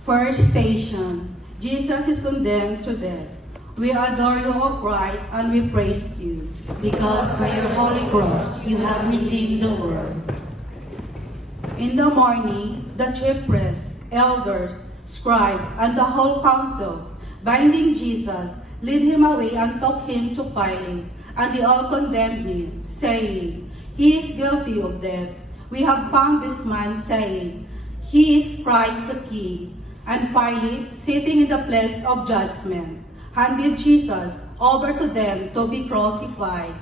First station, Jesus is condemned to death. We adore you, O Christ, and we praise you. Because by your holy cross you have redeemed the world. In the morning, the chief priests, elders, scribes, and the whole council, binding Jesus, lead him away and took him to Pilate. And they all condemned him, saying, He is guilty of death. We have found this man, saying, He is Christ the King. And Pilate, sitting in the place of judgment, handed Jesus over to them to be crucified.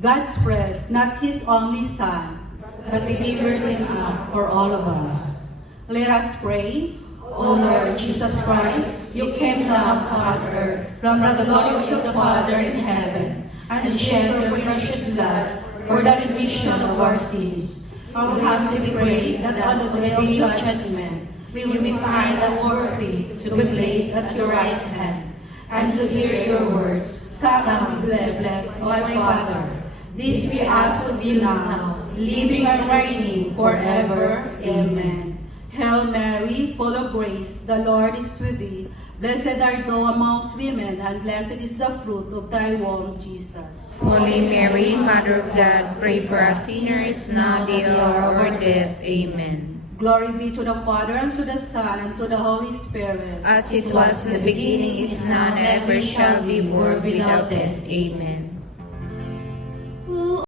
God spread not his only Son, but delivered him up for all of us. Let us pray. O Lord Jesus Christ, you came down upon earth from the glory of the Father in heaven, and shed your precious blood for the remission of our sins. How humbly we pray that on the day of judgment we will find us worthy to be placed at your right hand, and to hear your words, Come, bless, O my Father. This we ask of you now, living and reigning forever. Amen. Hail Mary, full of grace, the Lord is with thee. Blessed art thou amongst women, and blessed is the fruit of thy womb, Jesus. Holy Mary, Mother of God, pray for us sinners, now and at the hour of our death. Amen. Glory be to the Father, and to the Son, and to the Holy Spirit. As it was in the beginning, is now, and ever shall be, world without end. Amen.